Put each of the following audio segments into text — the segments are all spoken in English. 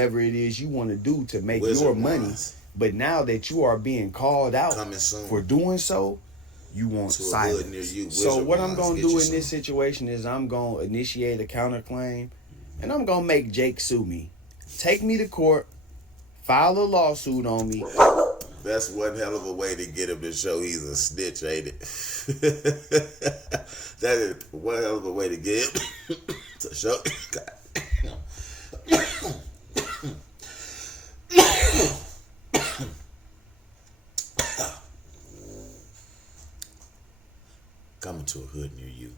whatever it is you want to do to make Wizard your money. Wands. But now that you are being called out Coming soon for doing so, you want to a hood near silence. you. Wizard So what I'm Wands, gonna get do you in this some. situation is I'm gonna initiate a counterclaim, and I'm gonna make Jake sue me, take me to court, file a lawsuit on me. That's one hell of a way to get him to show he's a snitch, ain't it? That is one hell of a way to get him to show. Coming to a hood near you.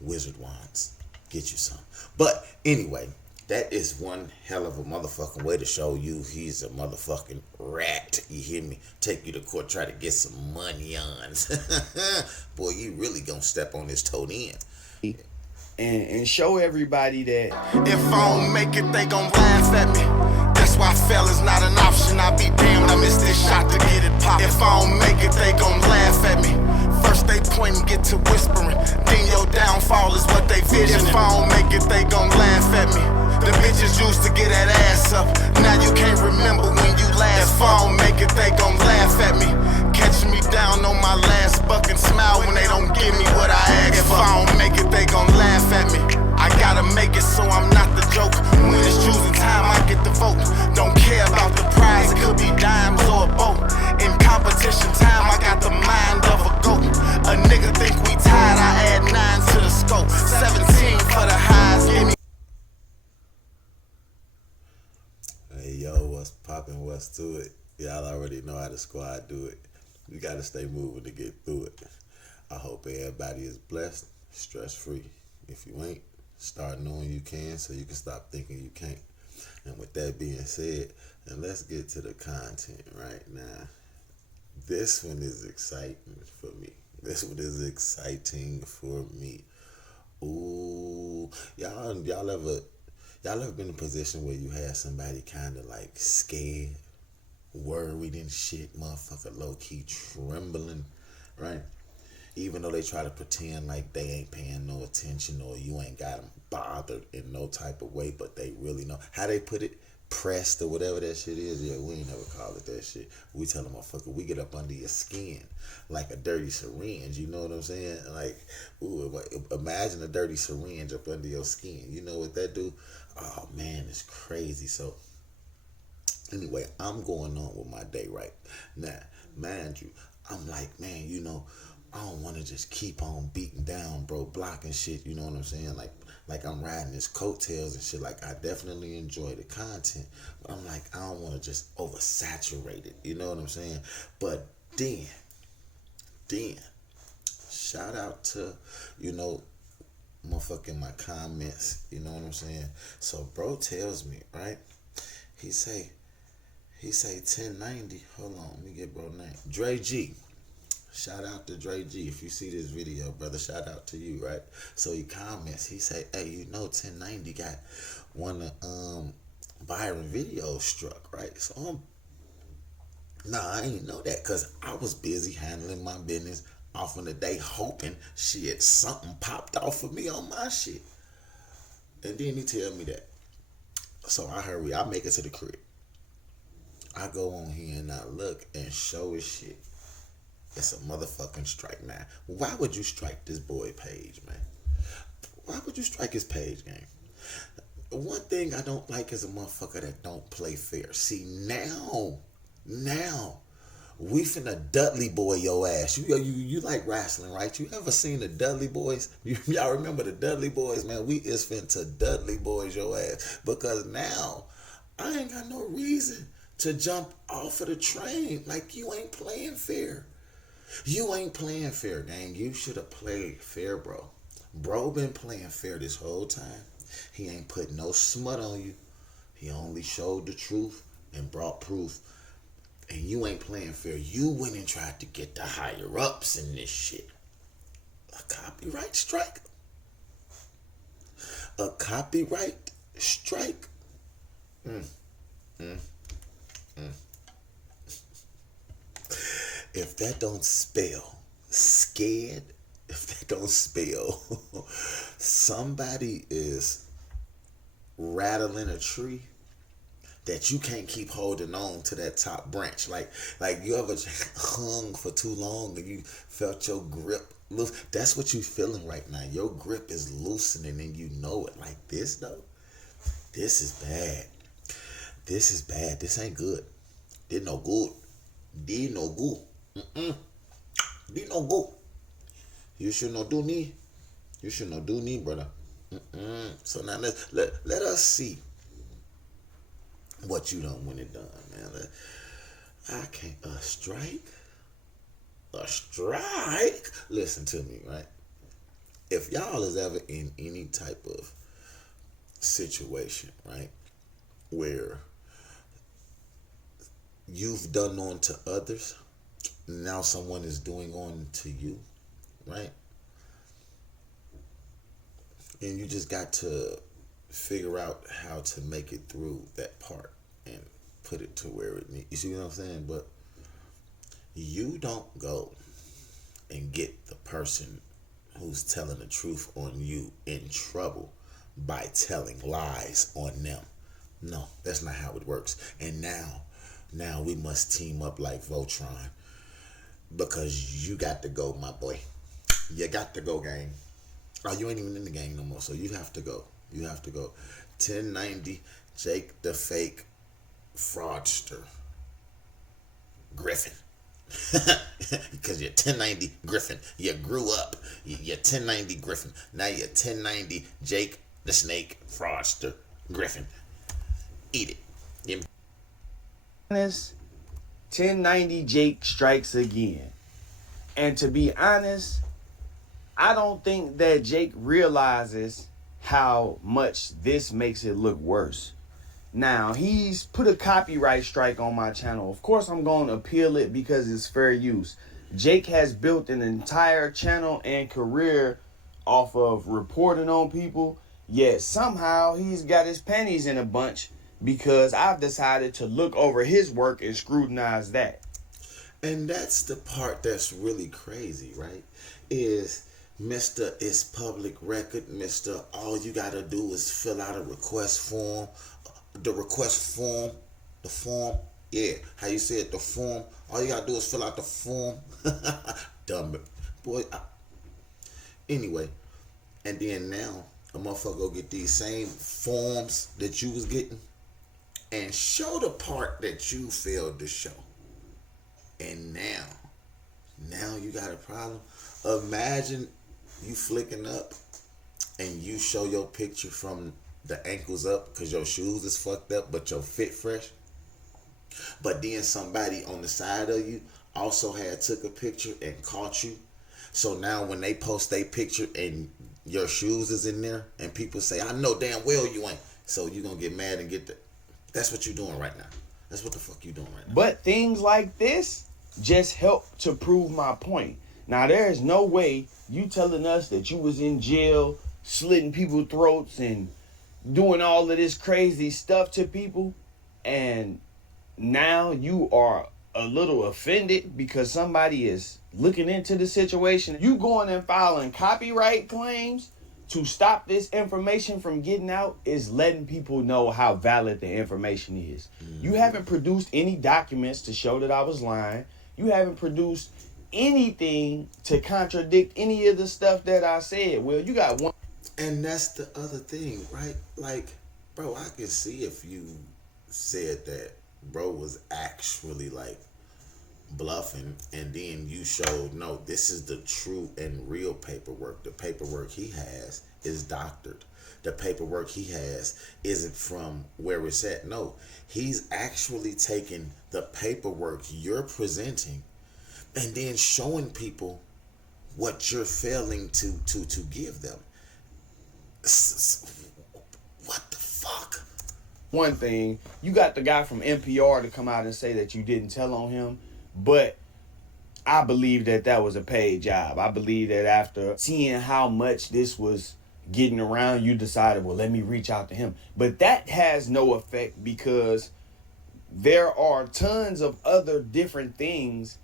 Wizard Wands. Get you some. But anyway, that is one hell of a motherfucking way to show you he's a motherfucking rat. You hear me? Take you to court, try to get some money on. Boy, you really gonna step on this toe in. And show everybody that if I don't make it, they gon' laugh at me. That's why failure's not an option. I be damned, I missed this shot to get it poppin'. If I don't make it, they gon' laugh at me. First they point and get to whispering, then your downfall is what they vision. If I don't make it, they gon' laugh at me. The bitches used to get that ass up. Now you can't remember when you last. If I don't make it, they gon' laugh at me. Catch me down on my last buck and smile when they don't give me what I asked for. If I don't make it, they gon' laugh at me. I gotta make it so I'm not the joke. When it's choosing time, I get the vote. Don't care about the prize, it could be dimes or a boat. In competition time, I got the mind of a goat. A nigga think we tired, I add 9 to the scope. 17 for the highs, give me. Hey yo, what's poppin', what's to it? Y'all already know how the squad do it. We gotta stay moving to get through it. I hope everybody is blessed, stress free. If you ain't, start knowing you can so you can stop thinking you can't. And with that being said, and let's get to the content right now. This one is exciting for me. This one is exciting for me. Ooh, y'all ever been in a position where you had somebody kind of like scared, worried and shit, motherfucker, low key trembling, right? Even though they try to pretend like they ain't paying no attention or you ain't got them bothered in no type of way, but they really know. How they put it? Pressed or whatever that shit is. Yeah, we ain't never call it that shit. We tell them, motherfucker, we get up under your skin like a dirty syringe. You know what I'm saying? Like, ooh, imagine a dirty syringe up under your skin. You know what that do? Oh, man, it's crazy. So, anyway, I'm going on with my day right now. Mind you, I'm like, man, you know, I don't want to just keep on beating down, bro, blocking shit, you know what I'm saying? Like I'm riding his coattails and shit. Like, I definitely enjoy the content, but I'm like, I don't want to just oversaturate it, you know what I'm saying? But then, shout out to, you know, motherfucking my comments, you know what I'm saying? So, bro tells me, right? He say 1090. Hold on, let me get bro name. Dre G. Shout out to Dre G. If you see this video, brother, shout out to you, right? So he comments. He say, hey, you know 1090 got one of Byron videos struck, right? So I ain't know that because I was busy handling my business off in the day, hoping shit, something popped off for me on my shit. And then he tell me that. So I hurry. I make it to the crib. I go on here and I look and show his shit. It's a motherfucking strike now. Why would you strike this boy page, man? Why would you strike his page, gang? One thing I don't like is a motherfucker that don't play fair. See, now, we finna Dudley boy your ass. You like wrestling, right? You ever seen the Dudley boys? Y'all remember the Dudley boys, man? We is finna Dudley boys your ass. Because now, I ain't got no reason to jump off of the train. Like, you ain't playing fair. You ain't playing fair, gang. You should have played fair, bro. Bro been playing fair this whole time. He ain't put no smut on you. He only showed the truth and brought proof. And you ain't playing fair. You went and tried to get the higher ups in this shit. A copyright strike. A copyright strike. If that don't spell scared, if that don't spell somebody is rattling a tree that you can't keep holding on to that top branch. Like you ever hung for too long and you felt your grip loose. That's what you feeling right now. Your grip is loosening and you know it. Like this though, this is bad. This is bad. This ain't good. This no good. This no good. This no good. You should not do me. You should not do me, brother. So now let us see what you done when it done, man. I can't a strike. Listen to me, right? If y'all is ever in any type of situation, right, where you've done on to others, now someone is doing on to you, right? And you just got to figure out how to make it through that part and put it to where it needs. You see what I'm saying? But you don't go and get the person who's telling the truth on you in trouble by telling lies on them. No, that's not how it works. And now we must team up like Voltron, because you got to go, my boy. You got to go, gang. Oh, you ain't even in the game no more, so you have to go. You have to go. 1090 Jake the fake fraudster Griffin. Because you're 1090 Griffin. You grew up. You're 1090 Griffin. Now you're 1090 Jake the snake fraudster Griffin. Eat it. Honest, 1090 Jake strikes again. And to be honest, I don't think that Jake realizes how much this makes it look worse. Now, he's put a copyright strike on my channel. Of course, I'm going to appeal it because it's fair use. Jake has built an entire channel and career off of reporting on people, yet somehow he's got his panties in a bunch because I've decided to look over his work and scrutinize that. And that's the part that's really crazy, right? Is Mr. It's public record, Mr. All you gotta do is fill out a request form. The request form, the form, yeah, how you say it, the form. All you gotta do is fill out the form. Dumb boy. Anyway, and then now a motherfucker go get these same forms that you was getting and show the part that you failed to show. And now you got a problem. Imagine you flicking up and you show your picture from the ankles up because your shoes is fucked up but your fit fresh. But then somebody on the side of you also had took a picture and caught you. So now when they post their picture and your shoes is in there and people say, I know damn well you ain't. So you gonna get mad and get the... That's what you doing right now. That's what the fuck you doing right now. But things like this just help to prove my point. Now, there is no way you telling us that you was in jail, slitting people's throats and doing all of this crazy stuff to people, and now you are a little offended because somebody is looking into the situation. You going and filing copyright claims to stop this information from getting out is letting people know how valid the information is. You haven't produced any documents to show that I was lying. You haven't produced anything to contradict any of the stuff that I said. Well, you got one. And that's the other thing, right? Like, bro, I can see if you said that bro was actually like bluffing and then you showed, no, this is the true and real paperwork. The paperwork he has is doctored. The paperwork he has isn't from where it's at. No, he's actually taking the paperwork you're presenting and then showing people what you're failing to give them. What the fuck? One thing, you got the guy from NPR to come out and say that you didn't tell on him, but I believe that that was a paid job. I believe that after seeing how much this was getting around, you decided, well, let me reach out to him. But that has no effect because there are tons of other different things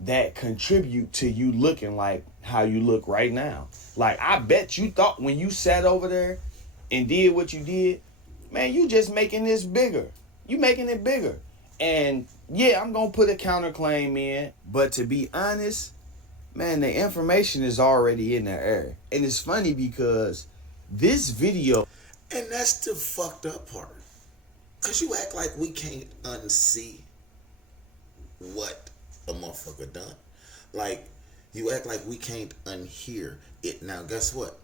that contribute to you looking like how you look right now. Like, I bet you thought when you sat over there and did what you did, man, you just making this bigger. You making it bigger. And yeah, I'm gonna put a counterclaim in, but to be honest, man, the information is already in the air. And it's funny because this video, And that's the fucked up part. Cause you act like we can't unsee what a motherfucker done. Like, you act like we can't unhear it. Now, guess what?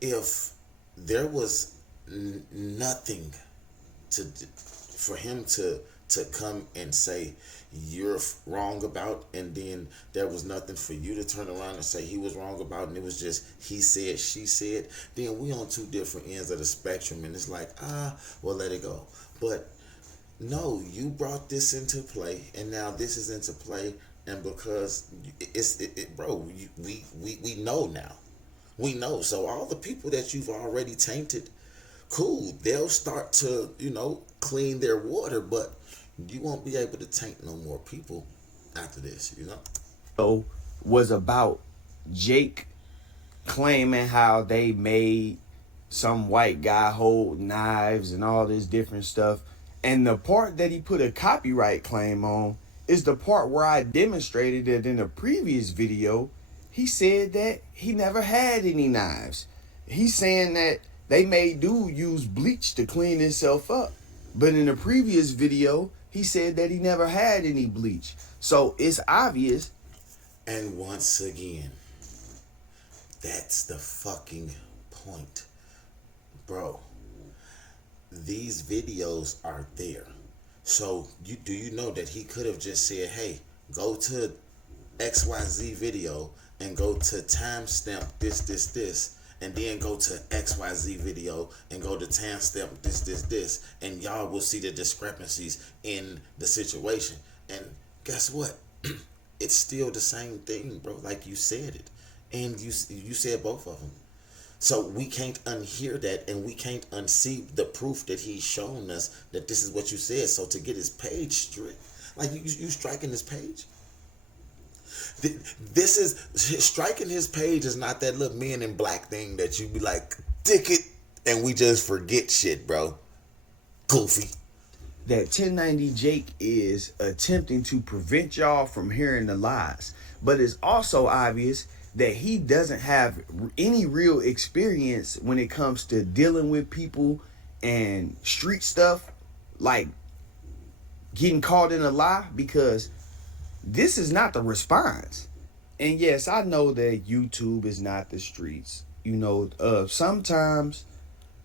If there was nothing for him to come and say you're wrong about, and then there was nothing for you to turn around and say he was wrong about, and it was just he said, she said, then we on two different ends of the spectrum, and it's like, well, let it go. But no, you brought this into play, and now this is into play, and because bro, we know now. We know. So all the people that you've already tainted, cool, they'll start to, clean their water, but you won't be able to taint no more people after this, was about Jake claiming how they made some white guy hold knives and all this different stuff. And the part that he put a copyright claim on is the part where I demonstrated that in a previous video, he said that he never had any knives. He's saying that they made dude use bleach to clean himself up. But in the previous video, he said that he never had any bleach. So it's obvious. And once again, that's the fucking point. Bro, these videos are there. So do you know that he could have just said, hey, go to XYZ video and go to timestamp this, and then go to XYZ video and go to timestamp this, and y'all will see the discrepancies in the situation. And guess what? It's still the same thing, bro. Like you said it. And you said both of them. So we can't unhear that, and we can't unsee the proof that he's shown us that this is what you said. So to get his page straight, like you striking his page. This is striking his page is not that little Men in Black thing that you be like, tick it, and we just forget shit, bro. Goofy. That 1090 Jake is attempting to prevent y'all from hearing the lies. But it's also obvious that he doesn't have any real experience when it comes to dealing with people and street stuff, like getting caught in a lie, because this is not the response. And yes, I know that YouTube is not the streets. Sometimes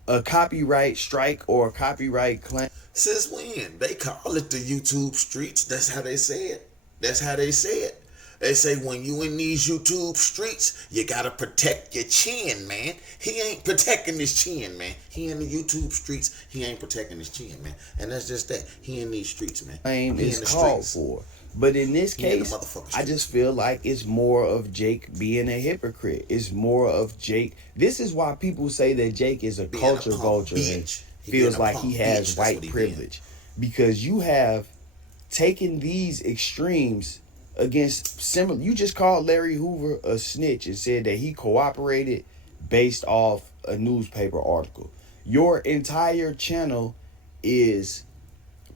a copyright strike or a copyright claim. Since when? They call it the YouTube streets. That's how they say it. That's how they say it. They say when you in these YouTube streets, you gotta protect your chin, man. He ain't protecting his chin, man. He in the YouTube streets, he ain't protecting his chin, man. And that's just that. He in these streets, man. Claim is called for. But in this case, I just feel like it's more of Jake being a hypocrite. It's more of Jake. This is why people say that Jake is a culture vulture and feels like he has white privilege. Because you have taken these extremes against similar. You just called Larry Hoover a snitch and said that he cooperated based off a newspaper article. Your entire channel is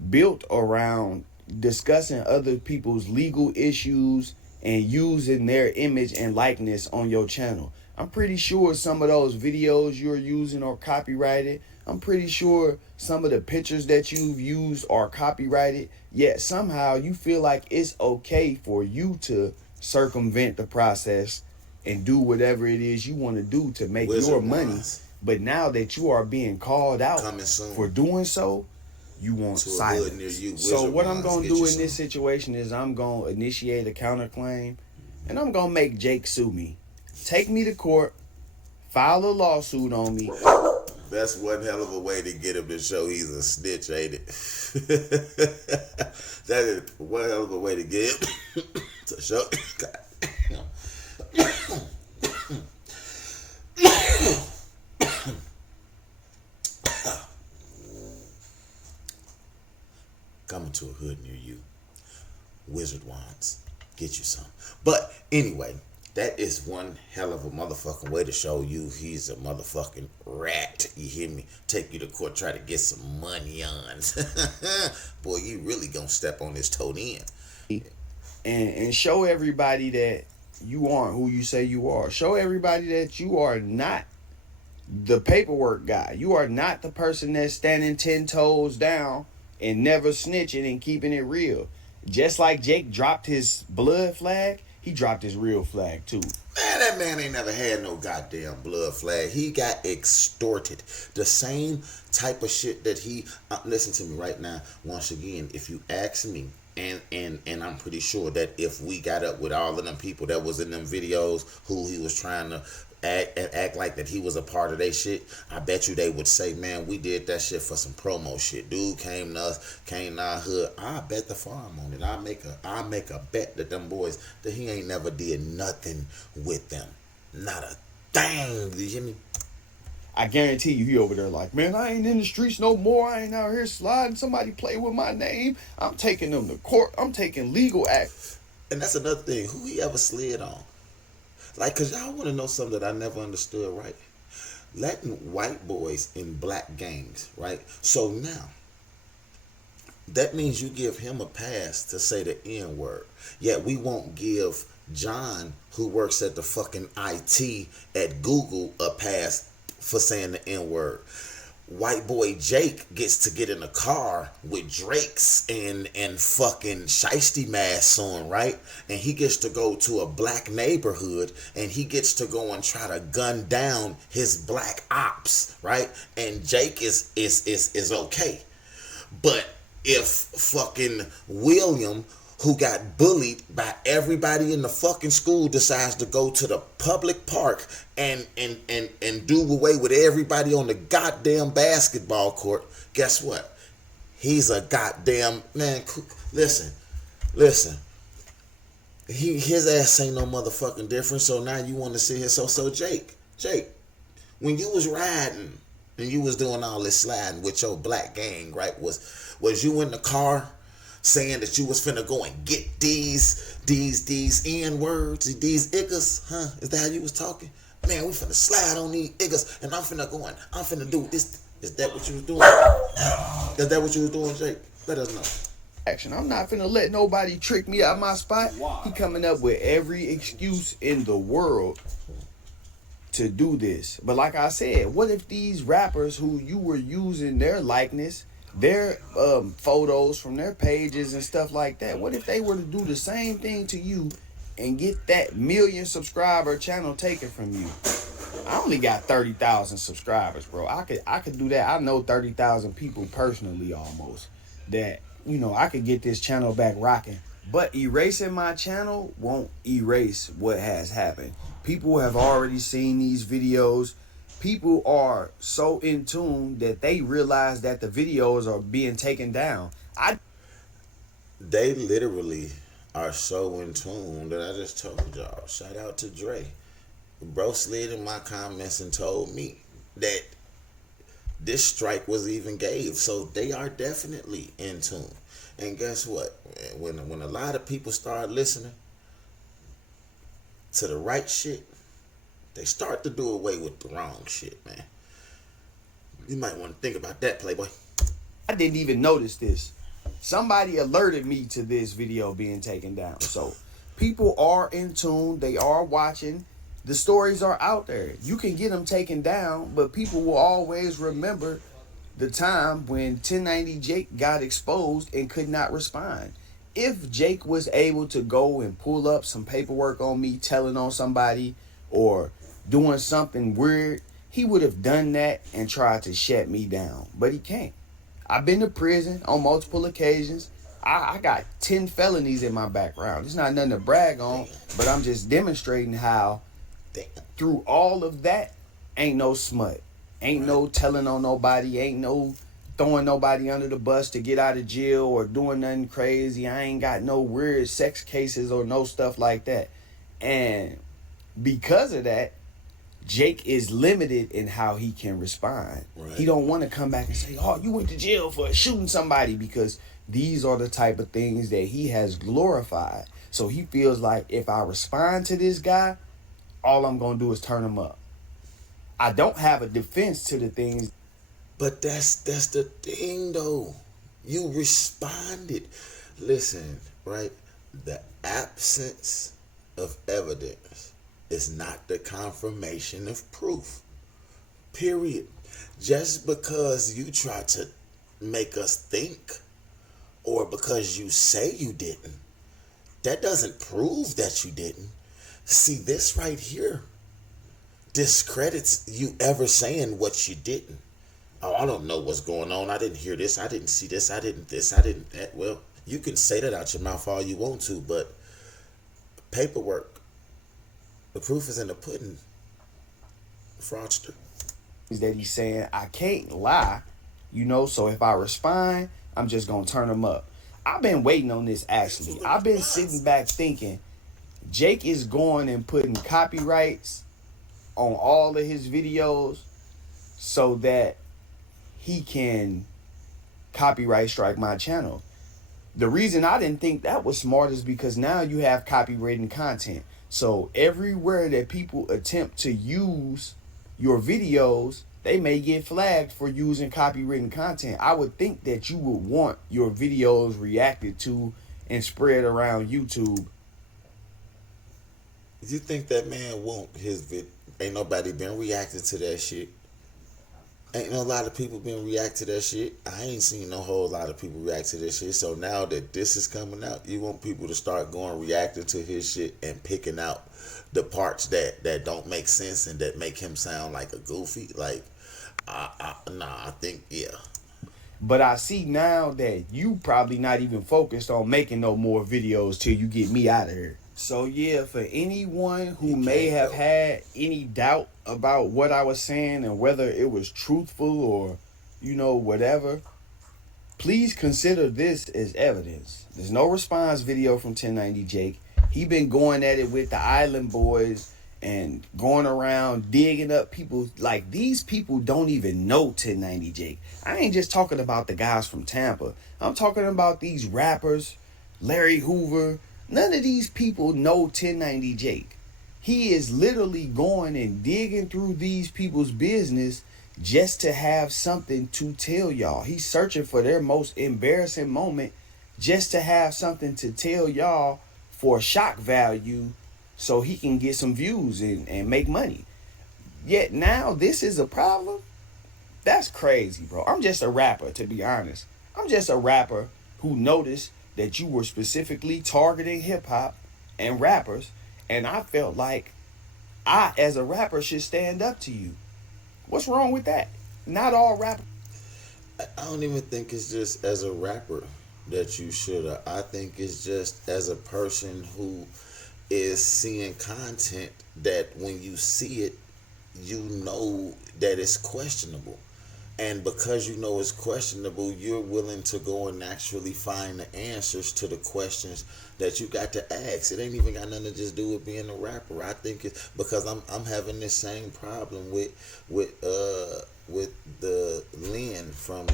built around discussing other people's legal issues and using their image and likeness on your channel. I'm pretty sure some of those videos you're using are copyrighted. I'm pretty sure some of the pictures that you've used are copyrighted. Yet somehow you feel like it's okay for you to circumvent the process and do whatever it is you want to do to make your money. But now that you are being called out for doing so, you want silence. So what I'm going to do in this situation is I'm going to initiate a counterclaim, and I'm going to make Jake sue me. Take me to court, file a lawsuit on me. That's one hell of a way to get him to show he's a snitch, ain't it? That is one hell of a way to get him to show. Coming to a hood near you. Wizard wands. Get you some. But anyway, That is one hell of a motherfucking way to show you he's a motherfucking rat. You hear me? Take you to court, try to get some money on. Boy, you really gonna step on his toe then. And show everybody that you aren't who you say you are. Show everybody that you are not the paperwork guy. You are not the person that's standing 10 toes down and never snitching and keeping it real. Just like Jake dropped his blood flag, he dropped his real flag too. Man, that man ain't never had no goddamn blood flag. He got extorted. The same type of shit that he... listen to me right now. Once again, if you ask me, and I'm pretty sure that if we got up with all of them people that was in them videos who he was trying to act like that he was a part of their shit, I bet you they would say, man, we did that shit for some promo shit. Dude came to us, came to our hood. I bet the farm on it. I make a bet that them boys, that he ain't never did nothing with them. Not a thing. You hear me? I guarantee you he over there like, man, I ain't in the streets no more. I ain't out here sliding. Somebody play with my name. I'm taking them to court. I'm taking legal act. And that's another thing. Who he ever slid on? Like, cause y'all want to know something that I never understood, right? Letting white boys in black gangs, right? So now, that means you give him a pass to say the N-word. Yet we won't give John, who works at the fucking IT at Google, a pass for saying the N-word. White boy Jake gets to get in a car with Drakes and fucking shiesty masks on, right? And he gets to go to a black neighborhood and he gets to go and try to gun down his black ops, right? And Jake is okay. But if fucking William, who got bullied by everybody in the fucking school, decides to go to the public park and do away with everybody on the goddamn basketball court, guess what? He's a goddamn man. Listen. His ass ain't no motherfucking different. So now you want to sit here. So Jake, when you was riding and you was doing all this sliding with your black gang, right? Was you in the car saying that you was finna go and get these N-words, these iggers, huh? Is that how you was talking? Man, we finna slide on these iggers, and I'm finna do this. Is that what you was doing? Is that what you was doing, Jake? Let us know. Action. I'm not finna let nobody trick me out my spot. He coming up with every excuse in the world to do this. But like I said, what if these rappers who you were using their likeness, their photos from their pages and stuff like that, what if they were to do the same thing to you and get that 1 million subscriber channel taken from you? I only got 30,000 subscribers, bro. I could do that. I know 30,000 people personally almost that, you know, I could get this channel back rocking. But erasing my channel won't erase what has happened. People have already seen these videos. People are so in tune that they realize that the videos are being taken down. They literally are so in tune that I just told y'all. Shout out to Dre. Bro slid in my comments and told me that this strike was even gave. So they are definitely in tune. And guess what? When a lot of people start listening to the right shit, they start to do away with the wrong shit, man. You might want to think about that, Playboy. I didn't even notice this. Somebody alerted me to this video being taken down. So people are in tune. They are watching. The stories are out there. You can get them taken down, but people will always remember the time when 1090 Jake got exposed and could not respond. If Jake was able to go and pull up some paperwork on me telling on somebody or doing something weird, he would have done that and tried to shut me down, but he can't. I've been to prison on multiple occasions. I got 10 felonies in my background. It's not nothing to brag on, but I'm just demonstrating how through all of that, ain't no smut. Ain't no telling on nobody. Ain't no throwing nobody under the bus to get out of jail or doing nothing crazy. I ain't got no weird sex cases or no stuff like that. And because of that, Jake is limited in how he can respond. Right. He don't want to come back and say, "Oh, you went to jail for shooting somebody," because these are the type of things that he has glorified. So he feels like if I respond to this guy, all I'm gonna do is turn him up. I don't have a defense to the things. But that's the thing though. You responded. Listen, right? The absence of evidence is not the confirmation of proof. Period. Just because you try to make us think, or because you say you didn't, that doesn't prove that you didn't. See, this right here discredits you ever saying what you didn't. Oh, I don't know what's going on. I didn't hear this. I didn't see this. I didn't this. I didn't that. Well, you can say that out your mouth all you want to, but paperwork, the proof is in the pudding, fraudster. Is that he's saying I can't lie, so if I respond, I'm just gonna turn him up. I've been waiting on this actually. I've been sitting back thinking Jake is going and putting copyrights on all of his videos so that he can copyright strike my channel. The reason I didn't think that was smart is because now you have copywritten content. So everywhere that people attempt to use your videos, they may get flagged for using copywritten content. I would think that you would want your videos reacted to and spread around YouTube. You think that man want his ain't nobody been reacting to that shit. Ain't no lot of people been react to that shit. I ain't seen no whole lot of people react to this shit. So now that this is coming out, you want people to start going reacting to his shit and picking out the parts that don't make sense and that make him sound like a goofy. Like, I think, yeah. But I see now that you probably not even focused on making no more videos till you get me out of here. So yeah, for anyone who may have had any doubt about what I was saying and whether it was truthful or, whatever, please consider this as evidence. There's no response video from 1090 Jake. He been going at it with the Island Boys and going around digging up people. Like, these people don't even know 1090 Jake. I ain't just talking about the guys from Tampa. I'm talking about these rappers, Larry Hoover. None of these people know 1090 Jake. He is literally going and digging through these people's business just to have something to tell y'all. He's searching for their most embarrassing moment just to have something to tell y'all for shock value so he can get some views and make money. Yet now this is a problem? That's crazy, bro. I'm just a rapper, to be honest. I'm just a rapper who noticed that you were specifically targeting hip-hop and rappers, and I felt like I, as a rapper, should stand up to you. What's wrong with that? Not all rappers. I don't even think it's just as a rapper that you should. I think it's just as a person who is seeing content that when you see it, you know that it's questionable. And because you know it's questionable, you're willing to go and actually find the answers to the questions that you got to ask. It ain't even got nothing to just do with being a rapper. I think it's because I'm having this same problem with the Lynn from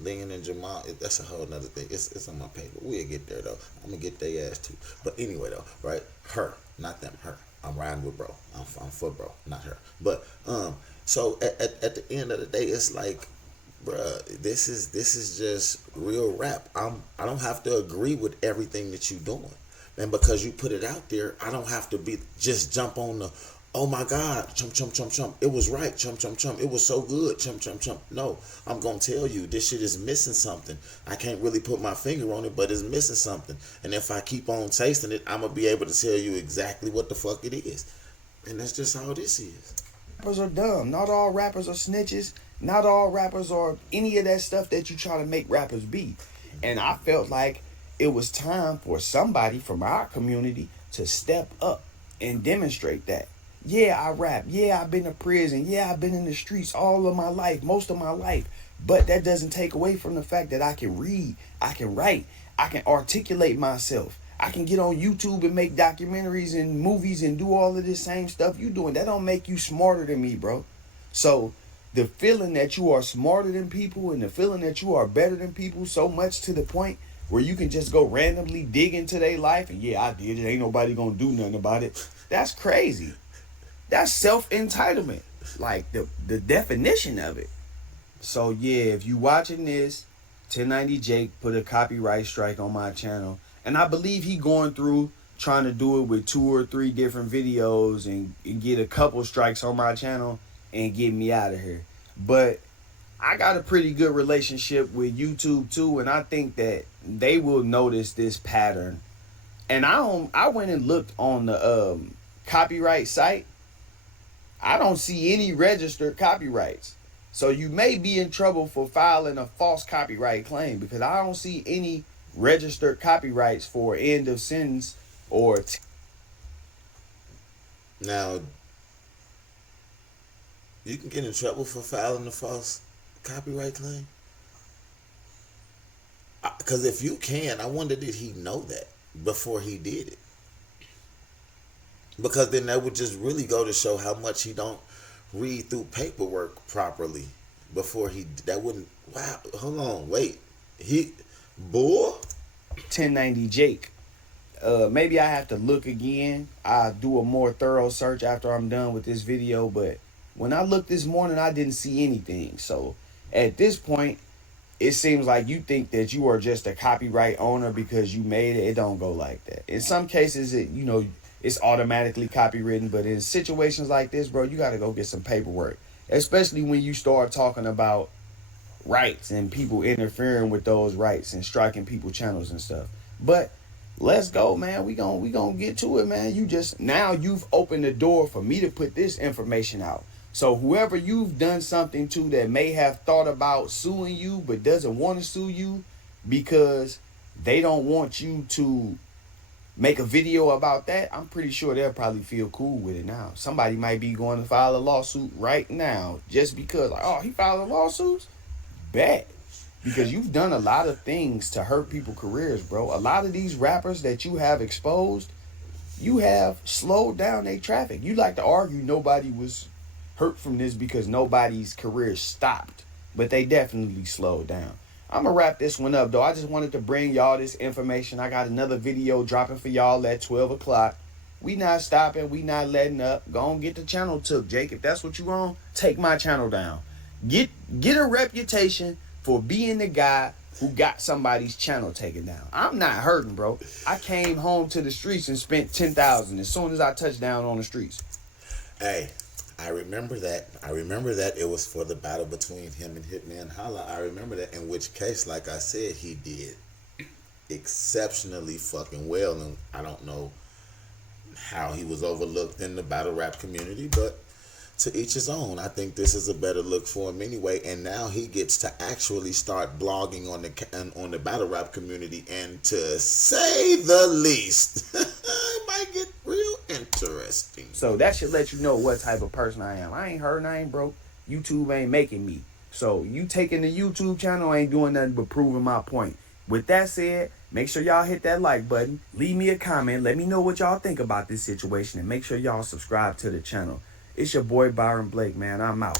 Lynn and Jamal. That's a whole nother thing. It's on my paper. We'll get there though. I'm gonna get their ass too. But anyway though, right? Her, not them. Her. I'm riding with bro. I'm for bro, not her. But so at the end of the day, it's like, bruh, this is just real rap. I don't have to agree with everything that you're doing, and because you put it out there, I don't have to just jump on the, oh my God, chump chump chump chump. It was right, chump chump chump. It was so good, chump chump chump. No, I'm gonna tell you this shit is missing something. I can't really put my finger on it, but it's missing something. And if I keep on tasting it, I'm gonna be able to tell you exactly what the fuck it is. And that's just how this is. Rappers are dumb. Not all rappers are snitches. Not all rappers are any of that stuff that you try to make rappers be. And I felt like it was time for somebody from our community to step up and demonstrate that. Yeah, I rap. Yeah, I've been to prison. Yeah, I've been in the streets all of my life, most of my life. But that doesn't take away from the fact that I can read, I can write, I can articulate myself. I can get on YouTube and make documentaries and movies and do all of this same stuff you doing. That don't make you smarter than me, bro. So the feeling that you are smarter than people and the feeling that you are better than people so much to the point where you can just go randomly dig into their life and yeah, I did it. Ain't nobody gonna do nothing about it. That's crazy. That's self-entitlement. Like the definition of it. So yeah, if you watching this, 1090 Jake put a copyright strike on my channel. And I believe he going through trying to do it with 2 or 3 different videos and get a couple strikes on my channel and get me out of here. But I got a pretty good relationship with YouTube too, and I think that they will notice this pattern. And I went and looked on the copyright site. I don't see any registered copyrights. So you may be in trouble for filing a false copyright claim because I don't see any registered copyrights for end of sentence or Now, you can get in trouble for filing a false copyright claim? Because if you can, I wonder, did he know that before he did it? Because then that would just really go to show how much he don't read through paperwork properly before that wouldn't, wow, hold on, wait. Boy? 1090 Jake. Maybe I have to look again. I'll do a more thorough search after I'm done with this video, but when I looked this morning, I didn't see anything. So at this point, it seems like you think that you are just a copyright owner because you made it. It don't go like that. In some cases, it's automatically copywritten, but in situations like this, bro, you got to go get some paperwork, especially when you start talking about rights and people interfering with those rights and striking people channels and stuff. But let's go, man. We gonna get to it, man. Now you've opened the door for me to put this information out. So whoever you've done something to that may have thought about suing you but doesn't want to sue you because they don't want you to make a video about that, I'm pretty sure they'll probably feel cool with it now. Somebody might be going to file a lawsuit right now just because, like, oh, he filed a lawsuit? Bet. Because you've done a lot of things to hurt people's careers, bro. A lot of these rappers that you have exposed, you have slowed down their traffic. You like to argue nobody was hurt from this because nobody's career stopped, but they definitely slowed down. I'm gonna wrap this one up though. I just wanted to bring y'all this information. I got another video dropping for y'all at 12 o'clock. We not stopping, we not letting up. Go on, get the channel took, Jake. If that's what you want, take my channel down. Get a reputation for being the guy who got somebody's channel taken down. I'm not hurting, bro. I came home to the streets and spent $10,000 as soon as I touched down on the streets. Hey, I remember that it was for the battle between him and Hitman Holla. I remember that, in which case, like I said, he did exceptionally fucking well. And I don't know how he was overlooked in the battle rap community, but to each his own. I think this is a better look for him anyway, and now he gets to actually start blogging on the battle rap community, and to say the least, it might get real interesting. So that should let you know what type of person I am. I ain't hurt and I ain't broke. YouTube ain't making me. So you taking the YouTube channel ain't doing nothing but proving my point. With that said, make sure y'all hit that like button. Leave me a comment. Let me know what y'all think about this situation, and make sure y'all subscribe to the channel. It's your boy Byron Blake, man. I'm out.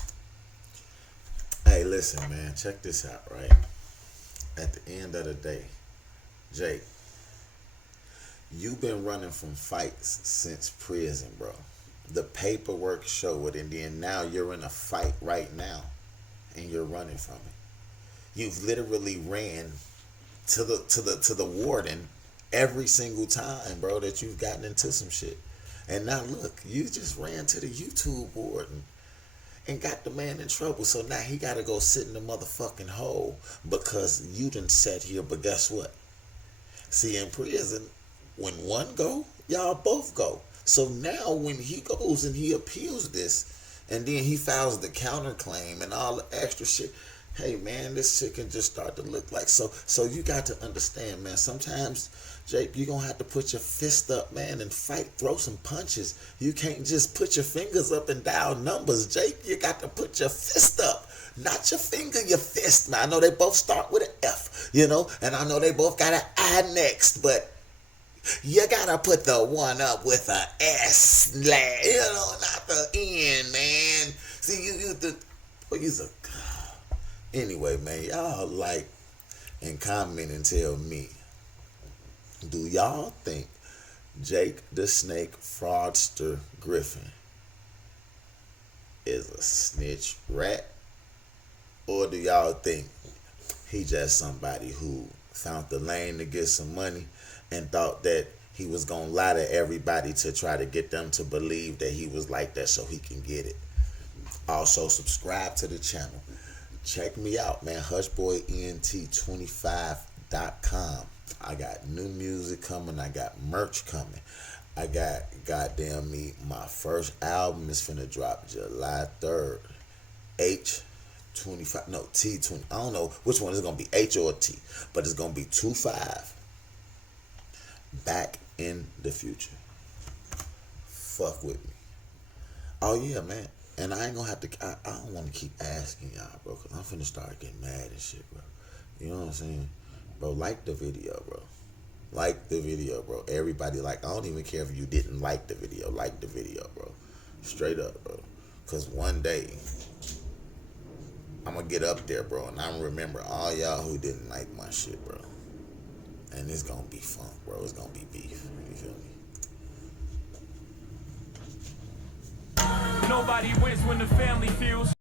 Hey, listen, man. Check this out, right? At the end of the day, Jake, you've been running from fights since prison, bro. The paperwork show it, and then now you're in a fight right now, and you're running from it. You've literally ran to the warden every single time, bro, that you've gotten into some shit. And now look, you just ran to the YouTube warden and got the man in trouble. So now he got to go sit in the motherfucking hole because you done sat here. But guess what? See, in prison, when one go, y'all both go. So now when he goes and he appeals this, and then he files the counterclaim and all the extra shit, hey man, this shit can just start to look like so you got to understand, man, sometimes, Jake, you're gonna have to put your fist up, man, and fight, throw some punches. You can't just put your fingers up and dial numbers, Jake. You got to put your fist up, not your finger, your fist. Now I know they both start with an F, and I know they both got an I next, but You gotta put the one up with a S, like, you know, not the N, man. See, anyway, man, y'all like and comment and tell me, do y'all think Jake the Snake Fraudster Griffin is a snitch rat? Or do y'all think he just somebody who found the lane to get some money and thought that he was gonna lie to everybody to try to get them to believe that he was like that so he can get it? Also, subscribe to the channel. Check me out, man. HushBoyEnt25.com. I got new music coming. I got merch coming. I got, goddamn me, my first album is finna drop July 3rd. H25, no, T20. I don't know which one is gonna be, H or T, but it's gonna be 25. Back in the future. Fuck with me. Oh yeah, man. And I ain't gonna have to, I don't want to keep asking y'all, bro, because I'm finna start getting mad and shit, bro. You know what I'm saying? Bro, like the video, bro. Like the video, bro. Everybody like, I don't even care if you didn't like the video. Like the video, bro. Straight up, bro. Because one day, I'm gonna get up there, bro, and I'm gonna remember all y'all who didn't like my shit, bro. And it's gonna be fun, bro. It's gonna be beef. You feel me? Nobody wins when the family feels.